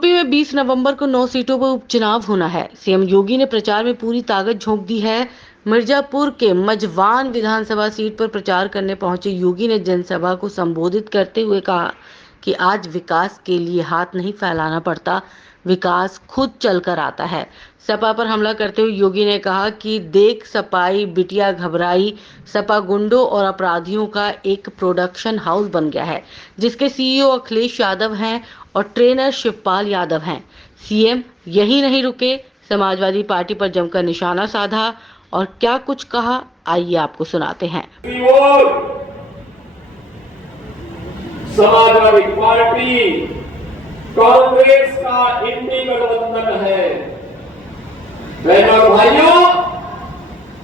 UP में 20 नवंबर को 9 सीटों पर उपचुनाव होना है। सीएम योगी ने प्रचार में पूरी ताकत झोंक दी है। मिर्जापुर के मझवान विधानसभा सीट पर प्रचार करने पहुंचे योगी ने जनसभा को संबोधित करते हुए कहा कि आज विकास के लिए हाथ नहीं फैलाना पड़ता, विकास खुद चलकर आता है। सपा पर हमला करते हुए योगी ने कहा कि देख सपाई बिटिया घबराई, सपा गुंडों और अपराधियों का एक प्रोडक्शन हाउस बन गया है, जिसके सीईओ अखिलेश यादव हैं और ट्रेनर शिवपाल यादव हैं। सीएम यही नहीं रुके, समाजवादी पार्टी पर जमकर निशाना साधा और क्या कुछ कहा, आइए आपको सुनाते हैं। समाजवादी पार्टी कांग्रेस का इंडी गठबंधन है। बहनों और भाइयों,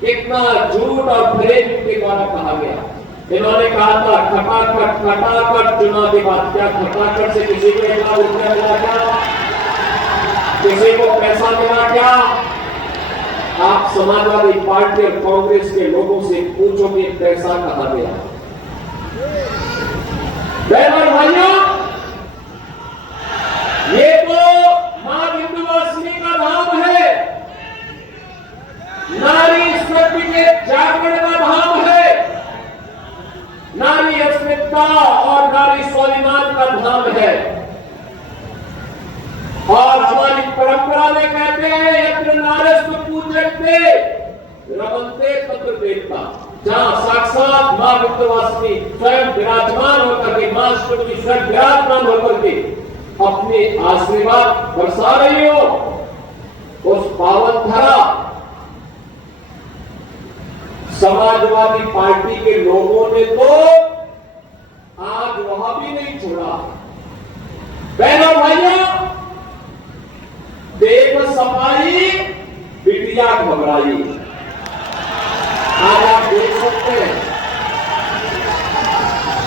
कितना झूठ और फ्रेम के द्वारा कहा गया। इन्होंने कहा था खटाखट चुनाव के बाद, क्या खटाखट से किसी को इतना रुपया मिला क्या? किसी को पैसा मिला क्या? आप समाजवादी पार्टी और कांग्रेस के लोगों से पूछो कि पैसा कहां गया। बहनों और भाइयों, ये तो मां विंध्यवासिनी का धाम है, नारी शक्ति के जागरण का धाम है, नारी अस्मिता और नारी स्वाभिमान का धाम है। और हमारी परंपरा में कहते हैं यत्र नारस्व पूज्यते रमन्ते तत्र देवता, जहां साक्षात मां विंध्यवासिनी स्वयं विराजमान होकर के, मां अष्टमी स्वयं विराजमान होकर के अपने आशीर्वाद बरसा रही हो, उस पावन धरा समाजवादी पार्टी के लोगों ने तो आज वहां भी नहीं छोड़ा। बहनों भाइयों, देख सपाई बिटिया घबराई, आज आप देख सकते हैं।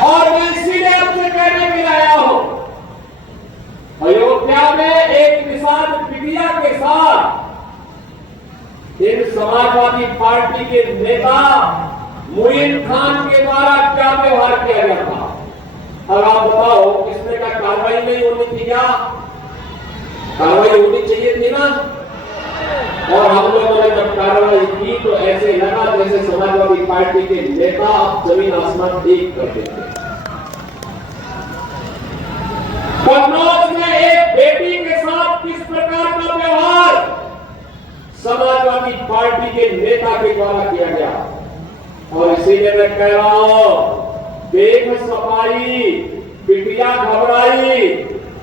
और मैं इसीलिए आपसे कहने के आया हूं, अयोध्या में एक निषाद बिटिया के साथ इन समाजवादी पार्टी के नेता मुइन खान के द्वारा क्या व्यवहार किया गया था। अब आप बताओ, किसने का कार्रवाई नहीं होनी थी क्या? कार्रवाई होनी चाहिए थी ना। और हम लोगों ने जब कार्रवाई की तो ऐसे लगा जैसे समाजवादी पार्टी के नेता जमीन आसमान एक करते थे। कन्नौज में एक बेटी के साथ किस प्रकार का व्यवहार समाजवादी पार्टी के नेता के द्वारा किया गया। और इसीलिए मैं कह रहा हूं, देख सपाई बिटिया घबराई,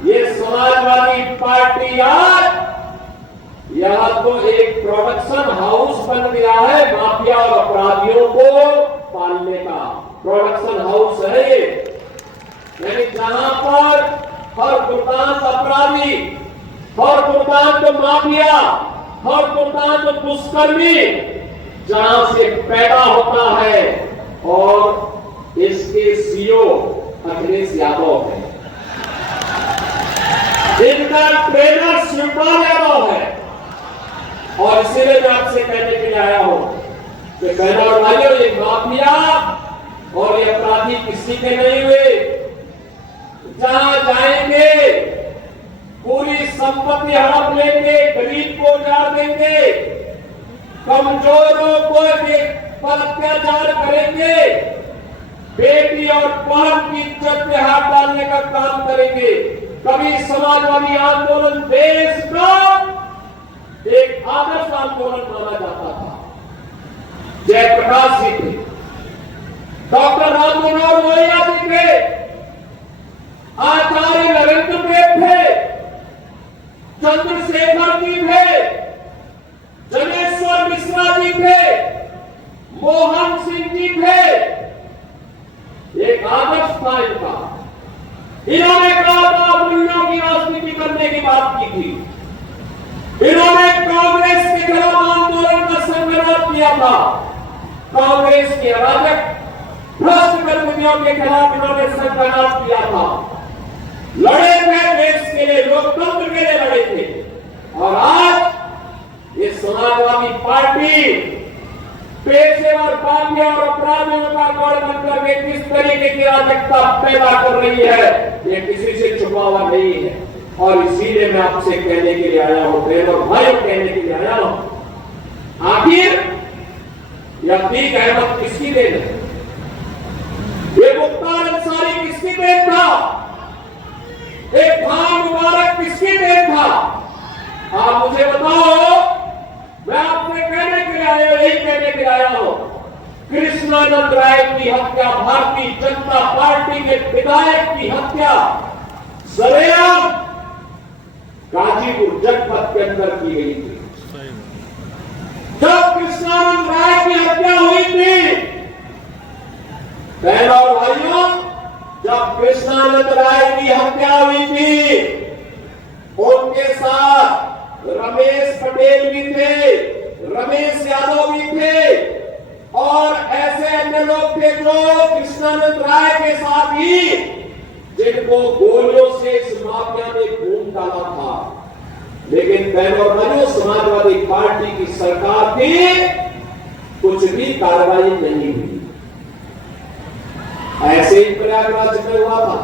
ये समाजवादी पार्टी आज यहां तो एक प्रोडक्शन हाउस बन गया है, माफिया और अपराधियों को पालने का प्रोडक्शन हाउस है ये। यानी जहां पर हर दुर्दांत अपराधी, हर दुर्दांत माफिया, हर दुर्दांत दुष्कर्मी जहां से पैदा होता है, और इसके सीईओ अखिलेश यादव है, इनका ट्रेनर शिवपाल यादव है। और इसीलिए मैं आपसे कहने के लिए आया हूं कि बहनों और भाइयों, ये माफिया और ये अपराधी किसी के नहीं हुए। जहां जाएंगे पूरी संपत्ति हड़प लेंगे, गरीब को उजाड़ देंगे, कमजोरों पर अत्याचार करेंगे, बेटी और बहन की इज्जत पे हाथ डालने का काम करेंगे। कभी समाजवादी आंदोलन देश का एक आदर्श आंदोलन माना जाता था। जयप्रकाश जी थे, डॉक्टर राम मनोहर लोहिया जी थे, आचार्य नरेंद्र देव थे, चंद्रशेखर जी थे, जनेश्वर मिश्रा जी थे, मोहन सिंह जी थे। एक आदर्श था इनका। इन्होंने कहा था मूल्यों की राजनीति करने की बात की थी। इन्होंने कांग्रेस के खिलाफ आंदोलन का संग्राम किया था। कांग्रेस के अराजक भ्रष्ट गतिविधियों के खिलाफ इन्होंने संग्राम किया था, लड़े थे, देश के लिए, लोकतंत्र के लिए लड़े थे। और आज ये समाजवादी पार्टी पेशेवर माफिया और अपराधियों का गढ़ बनकर के किस तरीके की अराजकता पैदा कर रही है, ये किसी से छुपा हुआ नहीं है। और इसीलिए मैं आपसे कहने के लिए आया हूं, बहन और भाई कहने के लिए आया हूं, आखिर यह अतीक अहमद किसकी देन है? ये मुख्तार अंसारी किसकी देन था? एक खान मुबारक किसकी देन था? आप मुझे बताओ। मैं आपसे कहने के लिए आया, यही कहने के लिए आया हूं, कृष्णानंद राय की हत्या, भारतीय जनता पार्टी के विधायक की हत्या सरेआम गाजीपुर जनपद के अंदर की गई थी। जब कृष्णानंद राय की हत्या हुई थी, बहनों और भाइयों, जब कृष्णानंद राय की हत्या हुई थी, उनके साथ रमेश पटेल भी थे, रमेश यादव भी थे और ऐसे अन्य लोग थे जो कृष्णानंद राय के साथ ही, जिनको गोलियों से इस माफिया ने खून डाला था। लेकिन बहनों और भाइयों, समाजवादी पार्टी की सरकार थी, कुछ भी कार्रवाई नहीं हुई। ऐसे ही प्रयागराज में हुआ था।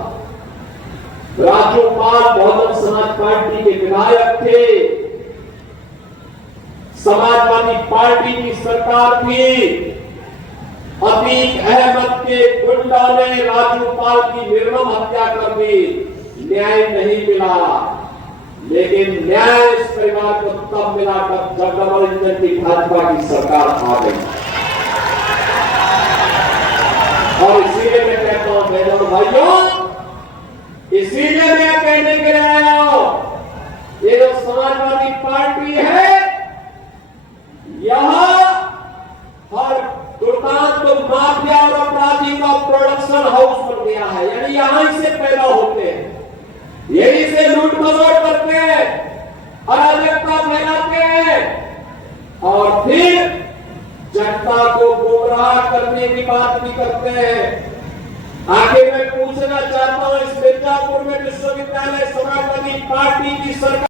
राज्यपाल बहुजन समाज पार्टी के विधायक थे, समाजवादी पार्टी की सरकार थी, अतीक अहमद के गुंडा ने राज्यपाल की निर्मम हत्या कर दी, न्याय नहीं मिला। लेकिन न्याय इस परिवार को तब मिला जब डबल इंजन की भाजपा की सरकार आ गई। और इसीलिए मैं कहता हूं बहनों और भाइयों, इसीलिए मैं कहने के लिए आया हूं, ये जो समाजवादी पार्टी है, यह हर दुर्दांत माफिया और अपराधी का प्रोडक्शन हाउस बन गया है। यानी यहां से पैदा होते हैं, यही से लूट खसोट करते हैं, अराजकता फैलाते हैं और फिर जनता को गुमराह करने की बात भी करते हैं। आगे मैं पूछना चाहता हूं, इस मिर्जापुर में विश्वविद्यालय समाजवादी पार्टी की सरकार